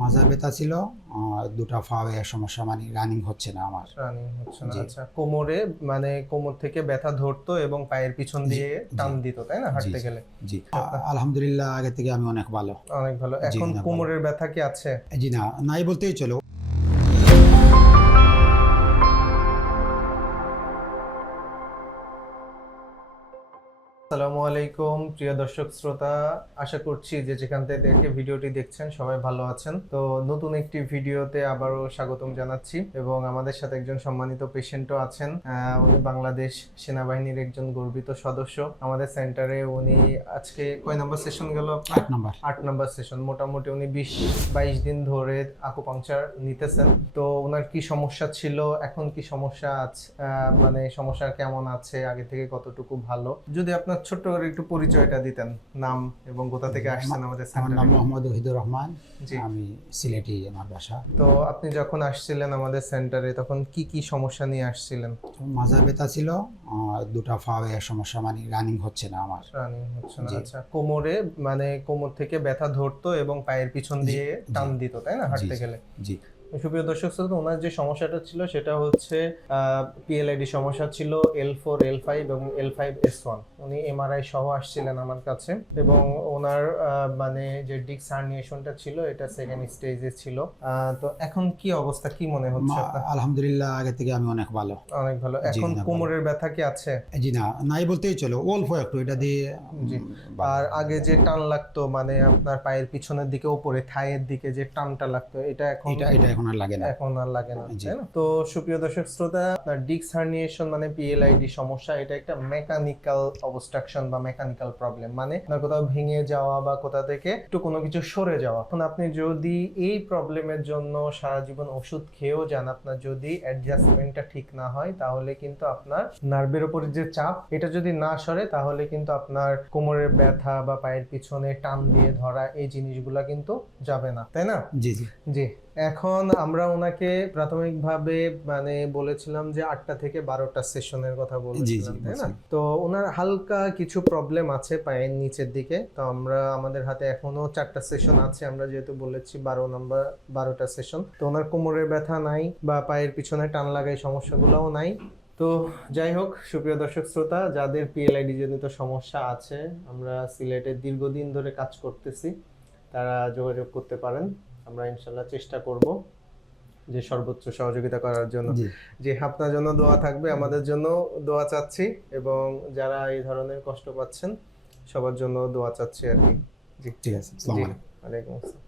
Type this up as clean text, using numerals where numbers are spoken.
মাজা ব্যথা ছিল, দুটা পায়ে সমস্যা, মানে রানিং হচ্ছে না আমার। রানিং হচ্ছে না, জি। আচ্ছা। কোমরে মানে কোমর থেকে ব্যথা ধরতো এবং পায়ের পিছন জি, দিয়ে টান জি, দিত, তাই না, জি, হাঁটতে জি, গেলে? জি। আপনার আলহামদুলিল্লাহ আগে থেকে আমি অনেক ভালো। অনেক ভালো। জি, এখন অনেক ভালো। কোমরের ব্যথা কি আছে? জি না, নাই বলতেই চলো। আসসালামু আলাইকুম প্রিয় দর্শক শ্রোতা, আশা করছি যে যেখান থেকে দেখে ভিডিওটি দেখছেন সবাই ভালো আছেন। তো নতুন একটি ভিডিওতে আবারও স্বাগতম জানাচ্ছি এবং আমাদের সাথে একজন সম্মানিত পেশেন্টও আছেন। উনি বাংলাদেশ সেনাবাহিনীর একজন গর্বিত সদস্য। আমাদের সেন্টারে উনি আজকে কয় নাম্বার সেশন গেল আপনার? 8 নাম্বার। 8 number session. মোটামুটি উনি 20-22 দিন ধরে আকুপাংচার নিতেছেন। তো ওনার কি সমস্যা ছিল, এখন কি সমস্যা আছে, মানে সমস্যা কেমন আছে, আগে থেকে কতটুকু ভালো, যদি আপনার ছোট্ট করে একটু পরিচয়টা দিতেন, নাম এবং কোথা থেকে আসছেন আমাদের আমার নাম সেন্টারে। মোহাম্মদ ওহিদুর রহমান। জি। আমি সিলেটি আমার বাসা। তো আপনি যখন আসছিলেন আমাদের সেন্টারে তখন কি কি সমস্যা নিয়ে আসছিলেন? মাজা ব্যথা ছিল, দুটা পায়ে সমস্যা, মানে রানিং হচ্ছে না আমার। রানিং হচ্ছে না, জি, আচ্ছা। কোমরে মানে কোমর থেকে ব্যথা ধরতো এবং পায়ের পিছন জি, দিয়ে জি, টান দিত, তাই না, জি, হাঁটতে জি, গেলে? জি। সুপ্রিয় দর্শক শ্রোতা, ওনার যে সমস্যাটা ছিল সেটা হচ্ছে পিএলআইডি সমস্যা ছিল, L4 L5 এবং L5S1। উনি এমআরআই সহ আসছিলেন আমার কাছে এবং ওনার মানে যে ডিস্ক হার্নিয়েশনটা ছিল এটা সেকেন্ড স্টেজে ছিল। তো এখন কি অবস্থা, কি মনে হচ্ছে আপনার? আলহামদুলিল্লাহ আগে থেকে আমি অনেক ভালো। অনেক ভালো। জি, এখন অনেক ভালো। কোমরের ব্যথা কি আছে? জি না, নাই বলতেই চলো, অল্প একটু এটা দিয়ে জি। ভালো। আর আগে যে টান লাগতো, মানে আপনার পায়ের পিছনের দিকে উপরে থাইয়ের দিকে যে টানটা লাগতো, এটা এখন এটা এখন আর লাগে না। এখন আর লাগে না, জি, তাই না? তো সুপ্রিয় দর্শক শ্রোতা, আপনার ডিস্ক হার্নিয়েশন মানে পিএলআইডি সমস্যা, এটা একটা মেকানিক্যাল অবস্ট্রাকশন বা মেকানিক্যাল প্রবলেম, মানে আপনার কোথাও ভেঙে যাওয়া বা কোথা থেকে একটু কোনো কিছু সরে যাওয়া। এখন আপনি যদি এই প্রবলেমের জন্য সারা জীবন ওষুধ খেয়েও যান, আপনার যদি অ্যাডজাস্টমেন্টটা ঠিক না হয়, তাহলে কিন্তু আপনার নার্ভের উপরে যে চাপ, এটা যদি না সরে, তাহলে কিন্তু আপনার কোমরের ব্যথা বা পায়ের পিছনে টান দিয়ে ধরা, এই জিনিসগুলা কিন্তু যাবে না, তাই না? জি, জি, জি। এখন আমরা ওনাকে প্রাথমিকভাবে মানে বলেছিলাম যে 8টা থেকে 12টা সেশনের কথা জি, জি, বলেছিলাম, তাই না? বলছেন। তো ওনার হালকা কিছু প্রবলেম আছে পায়ের নিচের দিকে। তো আমরা আমাদের হাতে এখনো 4টা সেশন আছে, আমরা যেহেতু বলেছি 12টা সেশন। তো ওনার কোমরের ব্যথা নাই বা পায়ের পিছনে টান লাগাই সমস্যাগুলোও নাই। তো যাই হোক, সুপ্রিয় দর্শক শ্রোতা, যাদের পিএলআইডি জনিত সমস্যা আছে, আমরা সিলেটে দীর্ঘদিন ধরে কাজ করতেছি, তারা যোগাযোগ করতে পারেন। আমরা ইনশাল্লাহ চেষ্টা করব যে সর্বোচ্চ সহযোগিতা করার জন্য। জি, যে আপনার জন্য দোয়া থাকবে, আমাদের জন্য দোয়া চাচ্ছি, এবং যারা এই ধরনের কষ্ট পাচ্ছেন সবার জন্য দোয়া চাচ্ছি আর কি। জি। ঠিক আছে। আসসালামু জি। আলাইকুম। ওয়ালাইকুম আসসালাম।